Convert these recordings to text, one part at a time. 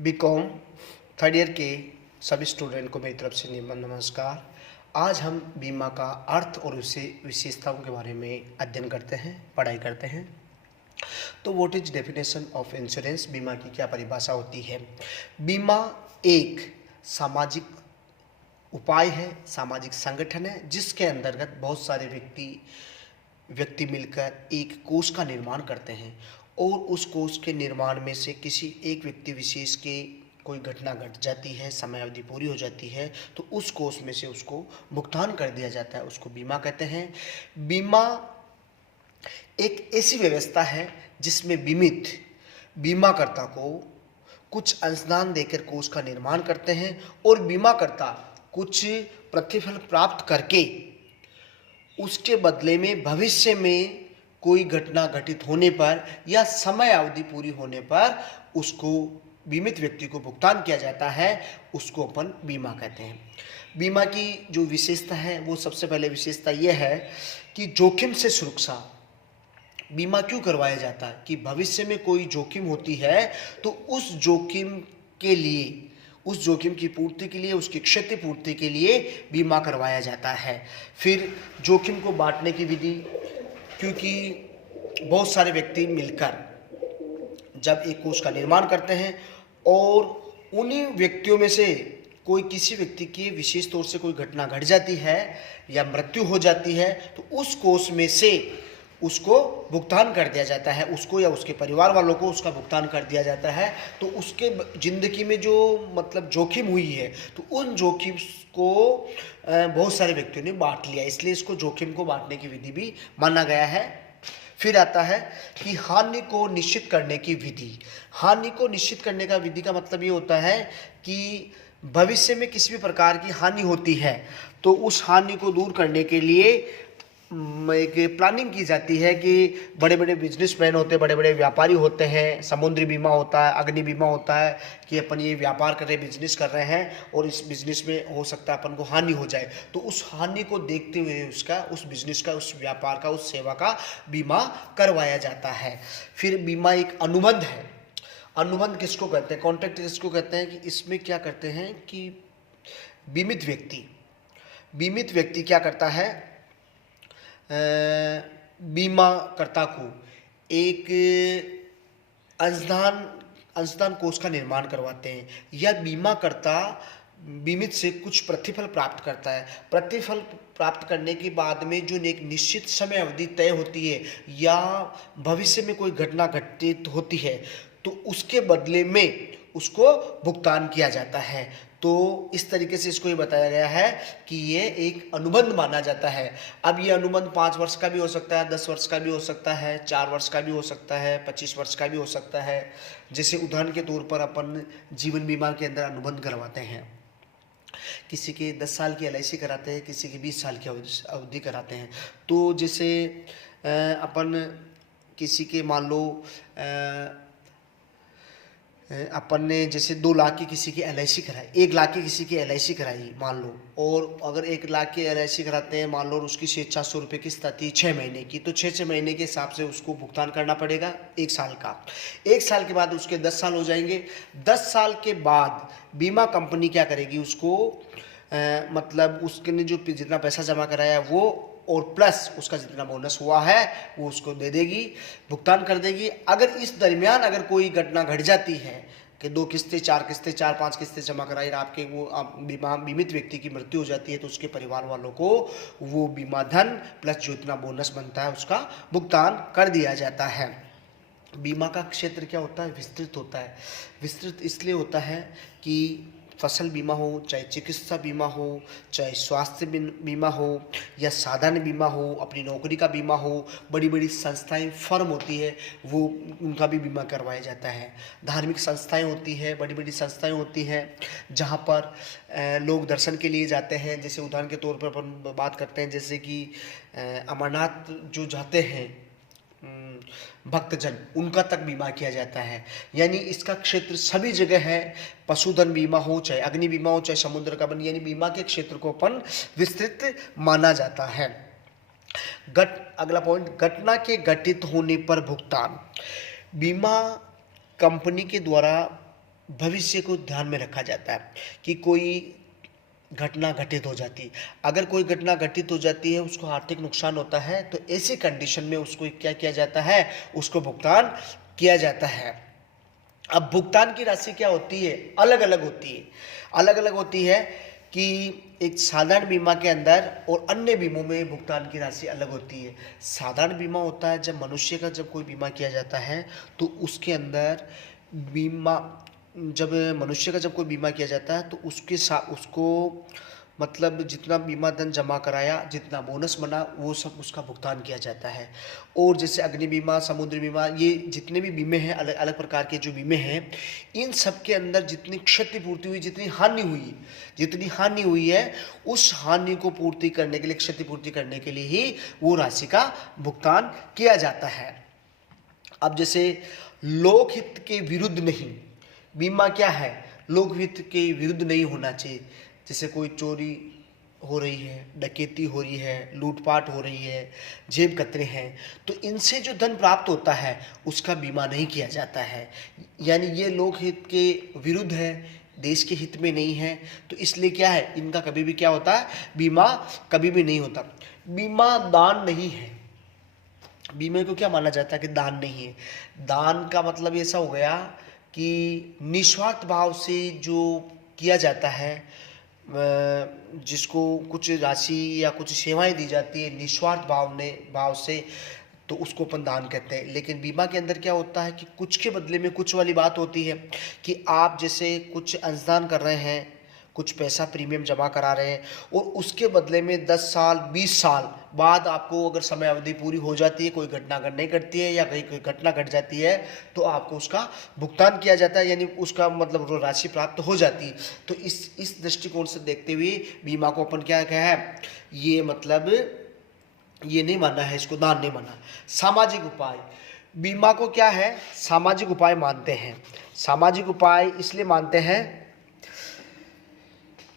BCom third year के सभी student को मेरी तरफ से नमस्कार। आज हम बीमा का अर्थ और उससे विशेषताओं के बारे में अध्ययन करते हैं, पढ़ाई करते हैं। तो what is definition of insurance, बीमा की क्या परिभाषा होती है। बीमा एक सामाजिक उपाय है, सामाजिक संगठन है, जिसके अंतर्गत बहुत सारे व्यक्ति मिलकर एक कोष का निर्माण करते हैं और उस कोष के निर्माण में से किसी एक व्यक्ति विशेष के कोई घटना घट जाती है, समय अवधि पूरी हो जाती है, तो उस कोष में से उसको भुगतान कर दिया जाता है, उसको बीमा कहते हैं। बीमा एक ऐसी व्यवस्था है जिसमें बीमित बीमाकर्ता को कुछ अंशदान देकर कोष का निर्माण करते हैं और बीमाकर्ता कुछ प्रतिफल प्राप्त करके उसके बदले में भविष्य में कोई घटना घटित होने पर या समय अवधि पूरी होने पर उसको बीमित व्यक्ति को भुगतान किया जाता है, उसको अपन बीमा कहते हैं। बीमा की जो विशेषता है वो सबसे पहले विशेषता ये है कि जोखिम से सुरक्षा। बीमा क्यों करवाया जाता है कि भविष्य में कोई जोखिम होती है तो उस जोखिम के लिए, उस जोखिम की पूर्ति के लिए, उसकी क्षति पूर्ति के लिए बीमा करवाया जाता है। फिर जोखिम को बांटने की विधि, क्योंकि बहुत सारे व्यक्ति मिलकर जब एक कोष का निर्माण करते हैं और उन्हीं व्यक्तियों में से कोई किसी व्यक्ति की विशेष तौर से कोई घटना घट जाती है या मृत्यु हो जाती है तो उस कोष में से उसको भुगतान कर दिया जाता है, उसको या उसके परिवार वालों को उसका भुगतान कर दिया जाता है। तो उसके ज़िंदगी में जो जोखिम हुई है तो उन जोखिम को बहुत सारे व्यक्तियों ने बांट लिया, इसलिए इसको जोखिम को बांटने की विधि भी माना गया है। फिर आता है कि हानि को निश्चित करने की विधि। हानि को निश्चित करने का विधि का मतलब ये होता है कि भविष्य में किसी भी प्रकार की हानि होती है तो उस हानि को दूर करने के लिए एक प्लानिंग की जाती है कि बड़े बड़े बिजनेसमैन होते हैं, बड़े बड़े व्यापारी होते हैं, समुद्री बीमा होता है, अग्नि बीमा होता है कि अपन ये व्यापार कर रहे हैं, बिजनेस कर रहे हैं और इस बिजनेस में हो सकता है अपन को हानि हो जाए, तो उस हानि को देखते हुए उस बिजनेस का, उस व्यापार का, उस सेवा का बीमा करवाया जाता है। फिर बीमा एक अनुबंध है। अनुबंध किसको कहते हैं, कॉन्ट्रैक्ट किसको कहते हैं कि इसमें क्या करते हैं कि बीमित व्यक्ति क्या करता है, बीमाकर्ता को एक अंशदान कोष का निर्माण करवाते हैं या बीमाकर्ता बीमित से कुछ प्रतिफल प्राप्त करता है। प्रतिफल प्राप्त करने के बाद में जो एक निश्चित समय अवधि तय होती है या भविष्य में कोई घटना घटित होती है तो उसके बदले में उसको भुगतान किया जाता है। तो इस तरीके से इसको ये बताया गया है कि ये एक अनुबंध माना जाता है। अब ये अनुबंध 5 वर्ष का भी हो सकता है, 10 वर्ष का भी हो सकता है, 4 वर्ष का भी हो सकता है, 25 वर्ष का भी हो सकता है। जैसे उदाहरण के तौर पर अपन जीवन बीमा के अंदर अनुबंध करवाते हैं, किसी के 10 साल की LIC कराते हैं, किसी की 20 साल की अवधि कराते हैं। तो जैसे अपन किसी के मान लो अपन ने जैसे 2 लाख की किसी की LIC कराई, 1 लाख की किसी की LIC कराई मान लो, और अगर 1 लाख की LIC कराते हैं मान लो और उसकी 700 रुपये किस्त आती है 6 महीने की, तो 6 महीने के हिसाब से उसको भुगतान करना पड़ेगा 1 साल का। 1 साल के बाद उसके 10 साल हो जाएंगे। 10 साल के बाद बीमा कंपनी क्या करेगी, उसको उसके ने जो जितना पैसा जमा कराया वो और प्लस उसका जितना बोनस हुआ है वो उसको दे देगी, भुगतान कर देगी। अगर इस दरमियान अगर कोई घटना घट जाती है कि 2 किस्तें, 4 किस्तें, 4-5 किस्तें जमा कराई और आपके बीमित व्यक्ति की मृत्यु हो जाती है तो उसके परिवार वालों को वो बीमा धन प्लस जो इतना बोनस बनता है उसका भुगतान कर दिया जाता है। बीमा का क्षेत्र क्या होता है, विस्तृत होता है। विस्तृत इसलिए होता है कि फसल बीमा हो, चाहे चिकित्सा बीमा हो, चाहे स्वास्थ्य बीमा हो या साधारण बीमा हो, अपनी नौकरी का बीमा हो, बड़ी बड़ी संस्थाएं, फर्म होती है वो उनका भी बीमा करवाया जाता है। धार्मिक संस्थाएं होती है, बड़ी बड़ी संस्थाएं होती हैं जहां पर लोग दर्शन के लिए जाते हैं। जैसे उदाहरण के तौर पर अपन बात करते हैं जैसे कि अमरनाथ जो जाते हैं भक्तजन, उनका तक बीमा किया जाता है। यानी इसका क्षेत्र सभी जगह है, पशुधन बीमा हो, चाहे अग्नि बीमा हो, चाहे समुद्र का बन, यानी बीमा के क्षेत्र को अपन विस्तृत माना जाता है। अगला पॉइंट, घटना के घटित होने पर भुगतान। बीमा कंपनी के द्वारा भविष्य को ध्यान में रखा जाता है कि कोई घटना घटित हो जाती है। अगर कोई घटना घटित हो जाती है, उसको आर्थिक नुकसान होता है, तो ऐसी कंडीशन में उसको क्या किया जाता है, उसको भुगतान किया जाता है। अब भुगतान की राशि क्या होती है, अलग अलग होती है। अलग अलग होती है कि एक साधारण बीमा के अंदर और अन्य बीमों में भुगतान की राशि अलग होती है। साधारण बीमा होता है जब मनुष्य का जब कोई बीमा किया जाता है तो उसके अंदर बीमा, जब मनुष्य का जब कोई बीमा किया जाता है तो उसके साथ उसको मतलब जितना बीमा धन जमा कराया, जितना बोनस बना, वो सब उसका भुगतान किया जाता है। और जैसे अग्नि बीमा, समुद्री बीमा, ये जितने भी बीमे हैं, अलग अलग प्रकार के जो बीमे हैं, इन सब के अंदर जितनी क्षतिपूर्ति हुई, जितनी हानि हुई है, उस हानि को पूर्ति करने के लिए, क्षतिपूर्ति करने के लिए ही वो राशि का भुगतान किया जाता है। अब जैसे लोकहित के विरुद्ध नहीं, बीमा क्या है, लोकहित के विरुद्ध नहीं होना चाहिए। जैसे कोई चोरी हो रही है, डकैती हो रही है, लूटपाट हो रही है, जेब कतरे हैं, तो इनसे जो धन प्राप्त होता है उसका बीमा नहीं किया जाता है। यानी ये लोकहित के विरुद्ध है, देश के हित में नहीं है, तो इसलिए क्या है, इनका कभी भी क्या होता है, बीमा कभी भी नहीं होता। बीमा दान नहीं है। बीमे को क्या माना जाता है कि दान नहीं है। दान का मतलब ऐसा हो गया कि निस्वार्थ भाव से जो किया जाता है, जिसको कुछ राशि या कुछ सेवाएं दी जाती है निस्वार्थ भाव से, तो उसको अपन दान कहते हैं। लेकिन बीमा के अंदर क्या होता है कि कुछ के बदले में कुछ वाली बात होती है कि आप जैसे कुछ अंशदान कर रहे हैं, कुछ पैसा प्रीमियम जमा करा रहे हैं, और उसके बदले में 10 साल 20 साल बाद आपको अगर समय अवधि पूरी हो जाती है, कोई घटना अगर नहीं घटती है या कहीं कोई घटना घट जाती है, तो आपको उसका भुगतान किया जाता है, यानी उसका मतलब वो राशि प्राप्त हो जाती है। तो इस दृष्टिकोण से देखते हुए बीमा को अपन क्या कहा है, ये मतलब ये नहीं माना है, इसको दान नहीं माना। सामाजिक उपाय, बीमा को क्या है, सामाजिक उपाय मानते हैं। सामाजिक उपाय इसलिए मानते हैं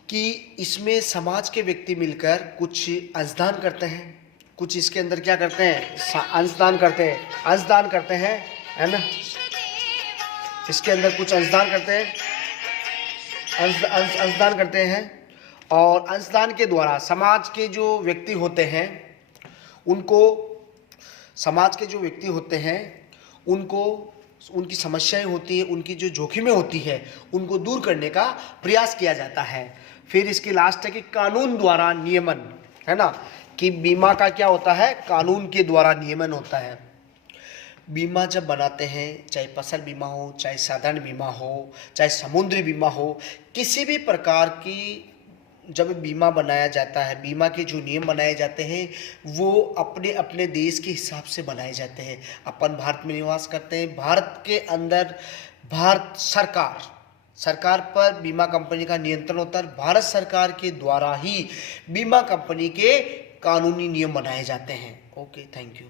कि इसमें समाज के व्यक्ति मिलकर कुछ अंशदान करते हैं, कुछ इसके अंदर क्या करते हैं, अंशदान करते हैं, है ना। इसके अंदर कुछ अंशदान करते हैं, अंशदान करते हैं, और अंशदान के द्वारा समाज के जो व्यक्ति होते हैं उनको, उनकी समस्याएं होती है, उनकी जो जोखिमें होती है, उनको दूर करने का प्रयास किया जाता है। फिर इसकी लास्ट है कि कानून द्वारा नियमन, है ना, कि बीमा का क्या होता है, कानून के द्वारा नियमन होता है। बीमा जब बनाते हैं, चाहे फसल बीमा हो, चाहे साधारण बीमा हो, चाहे समुद्री बीमा हो, किसी भी प्रकार की जब बीमा बनाया जाता है, बीमा के जो नियम बनाए जाते हैं वो अपने अपने देश के हिसाब से बनाए जाते हैं। अपन भारत में निवास करते हैं, भारत के अंदर भारत सरकार पर बीमा कंपनी का नियंत्रण होता है। भारत सरकार के द्वारा ही बीमा कंपनी के कानूनी नियम बनाए जाते हैं। Okay, thank you.